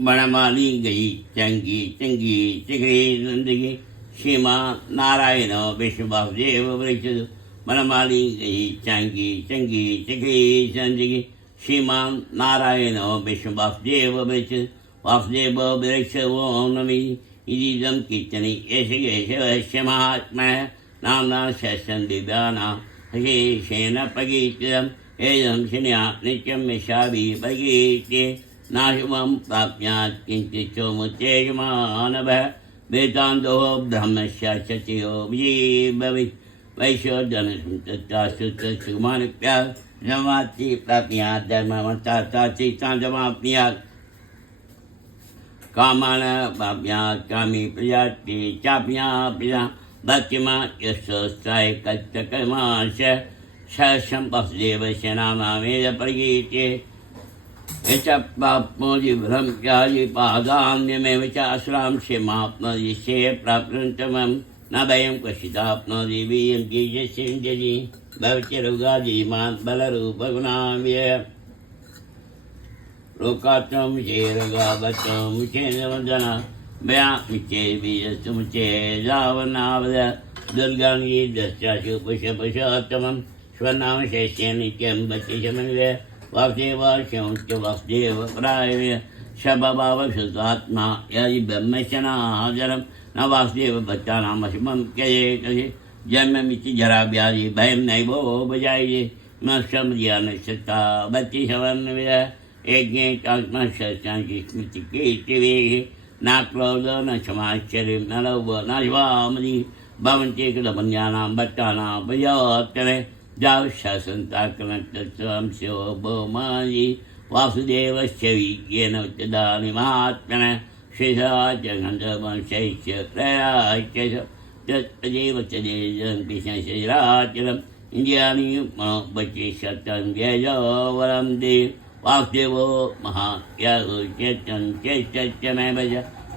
वनमाली गई चंगी चंगी चिकरी जिंदगी सीमा नारायण विष्णुदेव वृक्ष वनमाली गई चंगी चंगी चिकरी जिंदगी सीमा नारायण विष्णुदेव वृक्ष वासुदेव वृक्ष ओम नमी इदं कीर्तनी एष महात्मा नाम्ना शस्त्रं दिव्यानां हशेषेण प्रकीर्तितम् एदं शन्या नित्यं मिषाभि प्रकीर्त्य नाशुभं प्राप्यात् किञ्चित् चोमुच्चेयमानवः वेदान्तो ब्रह्मस्य सत्यो विजीवति वैश्वजनं तत्तासु तत्सुमानिप्या जमाति प्राप्यात् धर्ममताति ताञ्जमाप्यात् कामान प्राप्यात् कामी प्रजाति चाप्या प्रजा भक्तिमा यशोस्ताय कच्चकर्माश संपदेवस्य नामेद प्रगीते यच प्राप्नोति ब्रह्म्यादि पादान्यमेव च असुरांशे माप्नोति से प्राप्नुतमं न भयं क्वचिदाप्नोति वीर्यं कीयसिञ्जति भवतिरुगादिमान् बलरूपगुणाव्यय लोकात्मं चेरगावत्तं चेदवन्दना व्यामिचेर्वीरस्तु चेदावनावद दुर्गाङ्गी दस्याशु पुष्पपुषोत्तमं स्वनाम शेष्ये नित्यं बतिशमन्वय वासुदेवास्यं च वासुदेव प्रायव्य शबभावशुद्धात्मा यदि ब्रह्मशनादरं न वासुदेव भक्तानामशुभं क्यजे कसे जन्ममिति जराव्याधि भयं नैवो भजाये मत्सं ज्ञानश्चता बतिशमन्वय यज्ञे कात्मशस्त्रांची स्मृति कीर्तिवेः न क्रोधो न क्षमाश्चर्यं न लोभो न स्वामदि भवन्ति कृतपुण्यानां भक्तानां प्रयोत्तमे जावशासन्ताकरणतत्त्वंस्यो भौमादि वासुदेवस्य वीर्येण उच्चदानि महात्मनः श्रीशाच गन्धर्वंशैश्च प्रयाश्च तत्पदेव तदेजं कृष्णशरीराचलम् इन्द्रियाणि मनोबुद्धि शतं व्यजो वरं देव वासुदेवो महात्यागोच्यं चैतत्यमेव च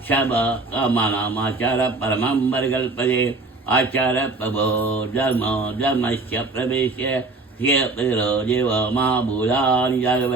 शबकामानामाचार परमं वर्गल्पदे आचार प्रभो धर्मो धर्मस्य प्रवेश्य ह्यपरो देव महाभूतानि जागव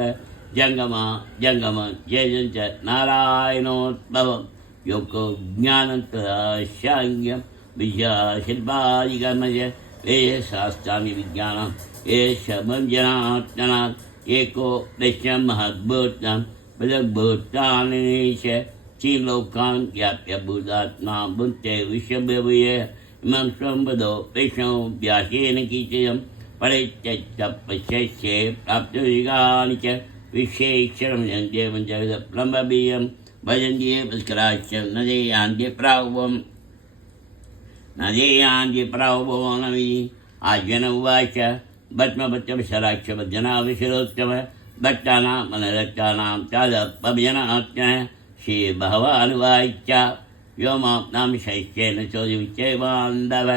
जंगम जयजंच नारायणोद्भवं योगो ज्ञानं तदा शाङ्ग्यं विद्याशिल्पादिकर्मज वेदशास्त्राणि विज्ञानं एष मञ्जनात्मनात् एको दशम महद्भूतं बलभूतानि च त्रिलोकान् व्याप्य भूतात्मा भुङ्क्ते विश्वभूय इमं स्वं वदो वैष्णो व्यासेन कीर्तितं परित्यक्तपश्यस्य प्राप्तयुगानि च विश्वेश्वरं देवं जगदप्लम्बीयं भजन्ते पुष्कराश्च नदेयान्ति प्रावो नवि आर्जन उवाच भस्मभट्टविशराक्ष भजनाविशरोत्तम भट्टानां मनरक्तानां तादपभजनात्मनः श्रीभगवानुवाच व्योमाप्नां शैत्येन चोदिविच्चैवान्दव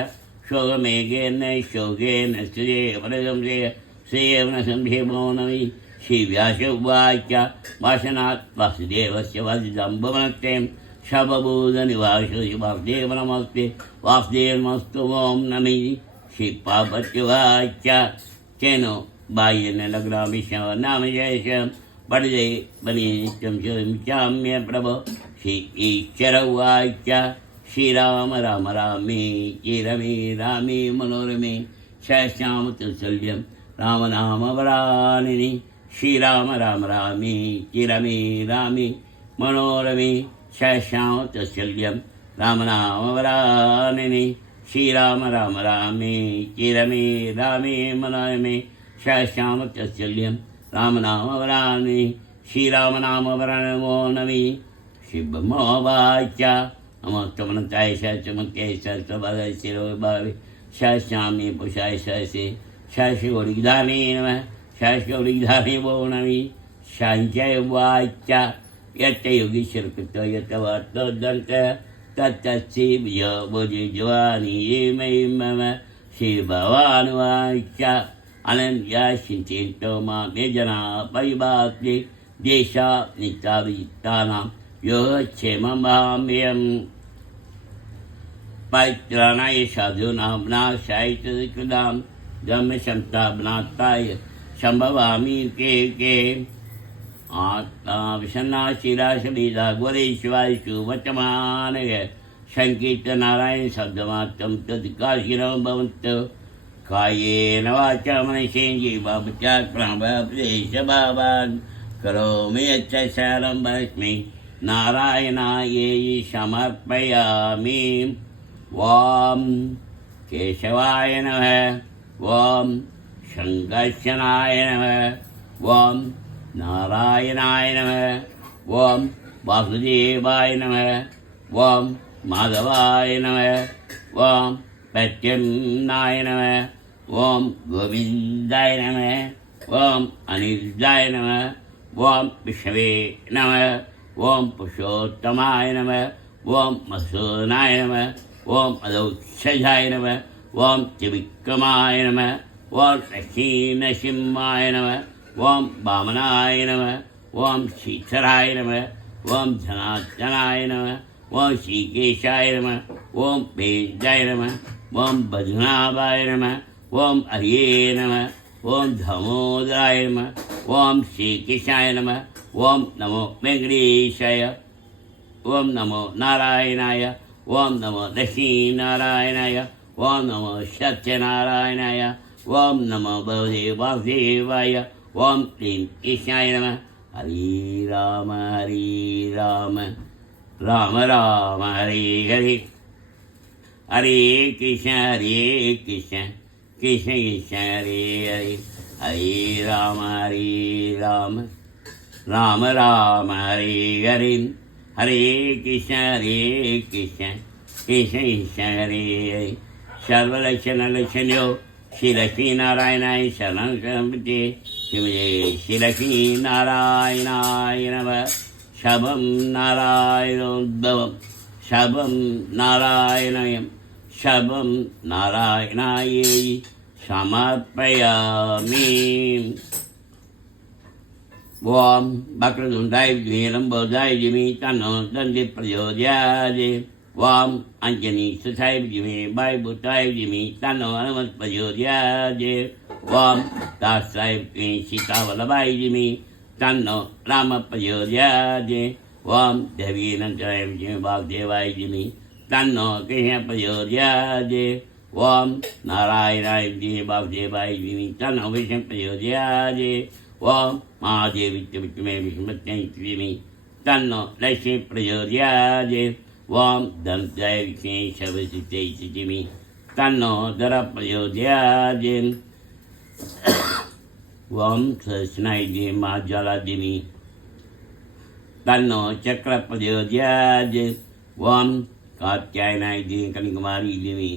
शोकमेघेन शोकेन श्रियेवरसंशय श्रियेव न संशयमो नवि श्रीव्यास उवाच वासनात् वासुदेवस्य वसितं भुवनत्वें शबभूतनिवासो वासुदेव नमस्ते वासुदेवनमस्तु ओं नमि श्रीपार्वत्युवाच केनो बाह्येन लग्नामिषं नाम जयशं पठिते बलिनित्यं चाम्य प्रभो श्री ईश्वर उवाच श्रीराम राम रामे चिरमे रामे मनोरमे शश्याम तुल्यं राम नाम वरानिनि श्रीराम राम रामे चिरमे रामे मनोरमे शश्याम तुल्यं राम नाम वरानिनि श्रीराम राम रामे चिरमे रामे मनोरमे शश्याम तुल्यं राम नाम वरानिनि श्रीराम नाम वरानमो नमि शिवमोवाच नमोस्तमनताय सचमत्यै सर्वबलशिरो भावे शश्यामि पुषाय शशि शशिगौरिधाने नमः शशिगौरिधाने वो नमि सञ्जय उवाच यत् योगीश्वरकृतो यत् वर्तोदन्त तत्तत्सिभ्यो बुद्धिज्वानि मयि मम श्रीभगवानुवाच अनन्याश्चिन्तो मां ये जनाः परिभाति देशा नित्यावित्तानां योगक्षेमं भाम्यं परित्राणाय साधूनां नाशाय च कृतां धम्मसंस्थापनार्थाय सम्भवामि के आत्मा विषन्ना शिराशबीजा गोरेश्वायु वचमानय संकीर्त नारायण शब्दमात्रं तत्काशिनं भवन्तु कायेन वाचा मनसेन्द्रियैर्वा प्राणप्रदेशभावान् करोमि यच्चैलं भस्मि नारायणायै समर्पयामि। ॐ केशवाय नमः। ॐ शङ्कर्षणाय नमः। ॐ नारायणाय नमः। ॐ वासुदेवाय नमः। ॐ माधवाय नमः। ॐ प्रद्युम्नाय नमः। ॐ गोविन्दाय नमः। ॐ अनिरुद्धाय नमः। ॐ विष्णवे नमः। ॐ पुरुषोत्तमाय नमः। ॐ मसूनाय नमः। ॐ अदौक्षजाय नमः। ॐ त्रिविक्रमाय नमः। ॐ लक्ष्मीनरसिंहाय नमः। ॐ वामनाय नमः। ॐ श्रीधराय नमः। ॐ धनार्दनाय नमः। ॐ श्रीकेशाय नमः। ॐ वेदाय नमः। ॐ पद्मनाभाय नमः। ॐ हरिये नमः। ॐ दामोदराय नमः। ॐ श्रीकृष्णाय नमः। ॐ नमो वेङ्कटेशाय। ॐ नमो नारायणाय। ॐ नमो लक्ष्मीनारायणाय। ॐ नमो सत्यनारायणाय। ॐ नमो भगवते वासुदेवाय। ॐ क्लीं कृष्णाय नमः। हरे राम राम राम हरे हरे, हरे कृष्ण कृष्ण कृष्ण हरे हरे, हरे राम राम राम हरे हरे, हरे कृष्ण कृष्ण कृष्ण हरे हरे। सर्वलक्षणलक्षण्यो श्रीलक्ष्मीनारायणाय शरणं प्रपद्ये। श्रीलक्ष्मीनारायणाय नमः। शबं नारायणोद्भवं शबं नारायणयं शबं नारायणायै समर्पयामि। ॐ वक्रतुण्डाय विद्महे लम्बोदराय धीमहि तन्नो दन्तिः प्रचोदयात्। ॐ अञ्जनीसुताय विद्महे वायुपुत्राय धीमहि तन्नो हनुमत् प्रचोदयात्। ॐ दासाय विद्महे सीतावल्लभाय धीमहि तन्नो राम प्रचोदयात्। ॐ देवीनन्दनाय विद्महे वासुदेवाय धीमहि तन्नो कृष्ण प्रचोदयात्। ॐ नारायणाय विद्महे वासुदेवाय धीमहि तन्नो विष्णु प्रचोदयात्। ॐ महादेवी विद्महे विष्णुपत्न्यै धीमहि तन्नो लक्ष्मी प्रचोदयात्। ॐ दन्ताय विद्महे सर्वसिद्ध्यै धीमहि तन्नो दर प्रचोदयात्। ॐ सहस्रनाय धीमहि महाज्वाला धीमहि तन्नो चक्र प्रचोदयात्। ॐ कात्यायनाय धीमहि कन्याकुमारी धीमहि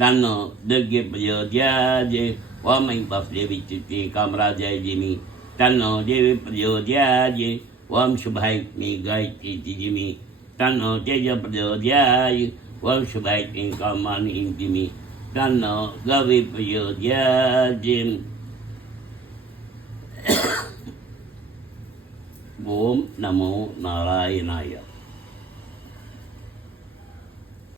तन्नो दुर्गे प्रचोदयात्। ॐ ऐं वासुदेवी कामराजाय धीमहि तन्नो देवी प्रचोदयात्। ॐ शुभाय गायत्री धीमहि तन्नो तेज प्रचोदयात्। ॐ शुभाय कामानि धीमहि तन्नो गौरी प्रचोदयात्। ॐ नमो नारायणाय।